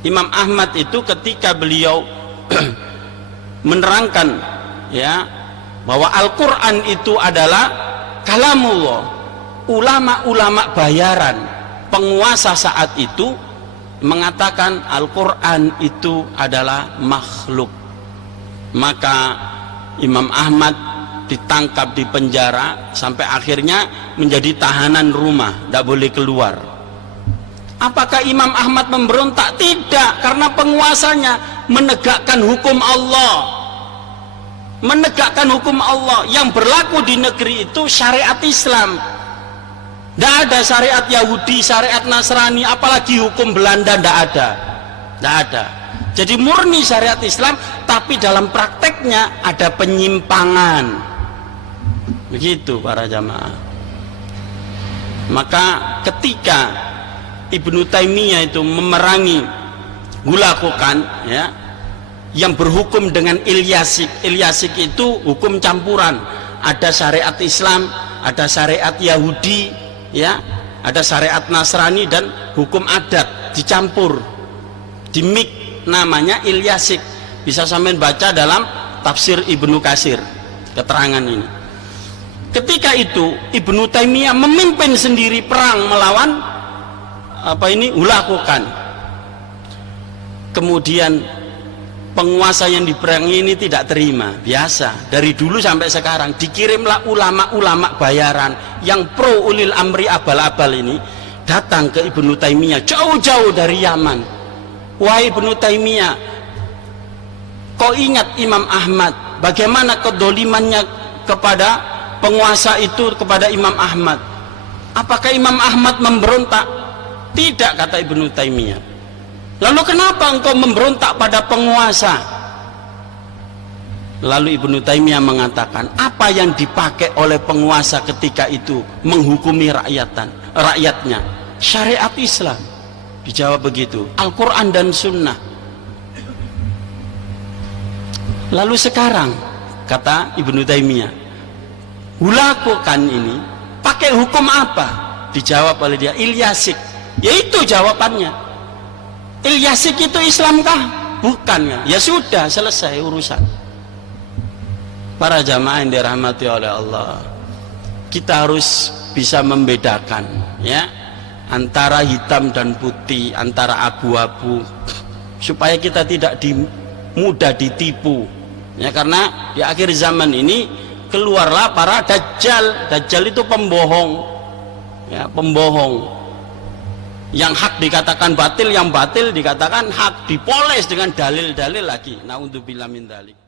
Imam Ahmad itu ketika beliau menerangkan ya bahwa Al-Quran itu adalah kalamullah, ulama-ulama bayaran penguasa saat itu mengatakan Al-Quran itu adalah makhluk, maka Imam Ahmad ditangkap di penjara sampai akhirnya menjadi tahanan rumah, tidak boleh keluar. Apakah Imam Ahmad memberontak? Tidak, karena penguasanya menegakkan hukum Allah. Menegakkan hukum Allah yang berlaku di negeri itu syariat Islam. Tidak ada syariat Yahudi, syariat Nasrani, apalagi hukum Belanda, tidak ada. Tidak ada. Jadi murni syariat Islam, tapi dalam prakteknya ada penyimpangan. Begitu para jamaah. Maka ketika Ibnu Taimiyah itu memerangi Hulakukan ya, yang berhukum dengan Ilyasik. Ilyasik itu hukum campuran, ada syariat Islam, ada syariat Yahudi ya, ada syariat Nasrani dan hukum adat dicampur, dimik, namanya Ilyasik. Bisa sampean baca dalam tafsir Ibnu Katsir keterangan ini. Ketika itu Ibnu Taimiyah memimpin sendiri perang melawan Hulakukan. Kemudian penguasa yang diperangi ini tidak terima. Biasa dari dulu sampai sekarang dikirimlah ulama-ulama bayaran yang pro ulil amri abal-abal ini datang ke Ibnu Taimiyah jauh-jauh dari Yaman. Wahai Ibnu Taimiyah, kau ingat Imam Ahmad, bagaimana kedolimannya kepada penguasa itu kepada Imam Ahmad? Apakah Imam Ahmad memberontak? Tidak, kata Ibnu Taimiyah. Lalu kenapa engkau memberontak pada penguasa? Lalu Ibnu Taimiyah mengatakan, apa yang dipakai oleh penguasa ketika itu menghukumi rakyatnya? Syariat Islam. Dijawab begitu, Al-Quran dan Sunnah. Lalu sekarang, kata Ibnu Taimiyah, Hulakukan ini pakai hukum apa? Dijawab oleh dia, Ilyasik. Yaitu jawabannya, Ilyasik itu Islamkah? Bukan. Ya sudah, selesai urusan. Para jamaah yang dirahmati oleh Allah, kita harus bisa membedakan ya antara hitam dan putih, antara abu-abu, supaya kita tidak mudah ditipu ya. Karena di akhir zaman ini keluarlah para dajjal. Dajjal itu pembohong ya, pembohong. Yang hak dikatakan batil, yang batil dikatakan hak, dipoles dengan dalil-dalil lagi. Naudzubillah min dzalik.